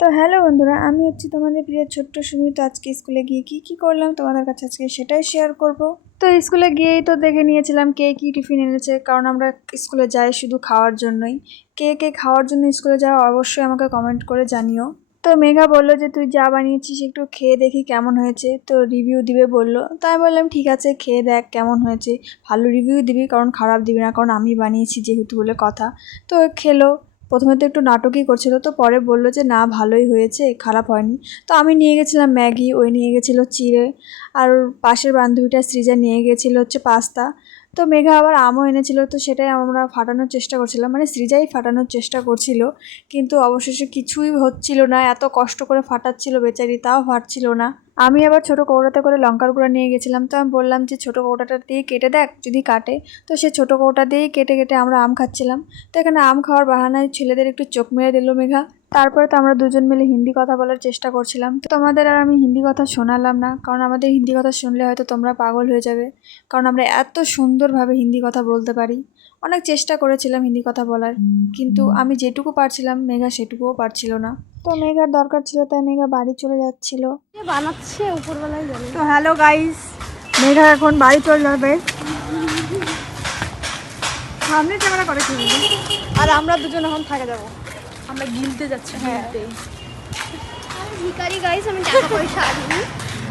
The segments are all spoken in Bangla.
তো হ্যালো বন্ধুরা, আমি হচ্ছি তোমাদের প্রিয় ছোট্ট সুমি। তো আজকে স্কুলে গিয়ে কি করলাম তোমাদের কাছে আজকে সেটাই শেয়ার করব। তো স্কুলে গিয়েই তো দেখে নিয়েছিলাম কে কি টিফিন এনেছে, কারণ আমরা স্কুলে যাই শুধু খাওয়ার জন্যই। কে কে খাওয়ার জন্য স্কুলে যাও অবশ্যই আমাকে কমেন্ট করে জানিও। তো মেঘা বললো যে তুই যা বানিয়েছিস একটু খেয়ে দেখি কেমন হয়েছে, তো রিভিউ দিবে বললো। তাই বললাম ঠিক আছে, খেয়ে দেখ কেমন হয়েছে, ভালো রিভিউ দিবি, কারণ খারাপ দিবি না, কারণ আমি বানিয়েছি যেহেতু বলে কথা। তো খেলো। প্রথমে তো একটু নাটকই করছিল, তো পরে বললো যে না ভালোই হয়েছে, খারাপ হয়নি। তো আমি নিয়ে গেছিলাম ম্যাগি, ওই নিয়ে গেছিলো চিড়ে, আর পাশের বান্ধবীটা সৃজা নিয়ে গেছিলো হচ্ছে পাস্তা। তো মেঘা আবার আমও এনেছিল, তো সেটাই আমরা ফাটানোর চেষ্টা করছিলাম, মানে সৃজাই ফাটানোর চেষ্টা করছিল, কিন্তু অবশেষে কিছুই হচ্ছিল না। এত কষ্ট করে ফাটাচ্ছিল বেচারি, তাও ফাটছিল না। আমি আবার ছোটো কৌটাতে করে লঙ্কার গুঁড়া নিয়ে গেছিলাম, তো আমি বললাম যে ছোটো কৌটাটা দিয়ে কেটে দেখ যদি কাটে। তো সে ছোটো কৌটা দিয়েই কেটে কেটে আমরা আম খাচ্ছিলাম। তো এখানে আম খাওয়ার বাহানায় ছেলেদের একটু চোখ মেরে দিল মেঘা। তারপরে তো আমরা দুজন মিলে হিন্দি কথা বলার চেষ্টা করছিলাম। তো তোমাদের আর আমি হিন্দি কথা শোনালাম না, কারণ আমাদের হিন্দি কথা শুনলে হয়তো তোমরা পাগল হয়ে যাবে, কারণ আমরা এত সুন্দরভাবে হিন্দি কথা বলতে পারি। অনেক চেষ্টা করেছিলাম হিন্দি কথা বলার, কিন্তু আমি যেটুকু পারছিলাম মেঘা সেটুকুও পারছিল না। তো মেঘার দরকার ছিল, তাই মেঘা বাড়ি চলে যাচ্ছিল। বানাচ্ছে উপরবেলায় জানি। তো হ্যালো গাইস, মেঘা এখন বাড়ি চলে যাবে। সামনে ক্যামেরা করে কি আর আমরা দুজন এখন থাকে যাবো, আমরা গিলতে যাচ্ছি। ভিখারি গাইস, আমি টাকা পয়সা আনিনি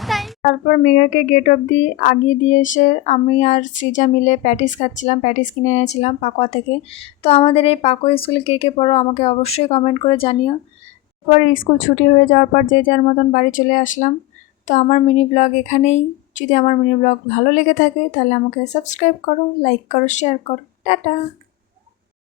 তাই। তারপর মেঘাকে গেট অবধি আগিয়ে দিয়ে এসে আমি আর সৃজা মিলে প্যাটিস খাচ্ছিলাম। প্যাটিস কিনে এনেছিলাম পাকোয়া থেকে। তো আমাদের এই পাকোয়া স্কুলে কে কে পড়ো আমাকে অবশ্যই কমেন্ট করে জানিও। তারপর স্কুল ছুটি হয়ে যাওয়ার পর যে যার মতন বাড়ি চলে আসলাম। তো আমার মিনি ব্লগ এখানেই। যদি আমার মিনি ব্লগ ভালো লেগে থাকে তাহলে আমাকে সাবস্ক্রাইব করো, লাইক করো, শেয়ার করো। টাটা।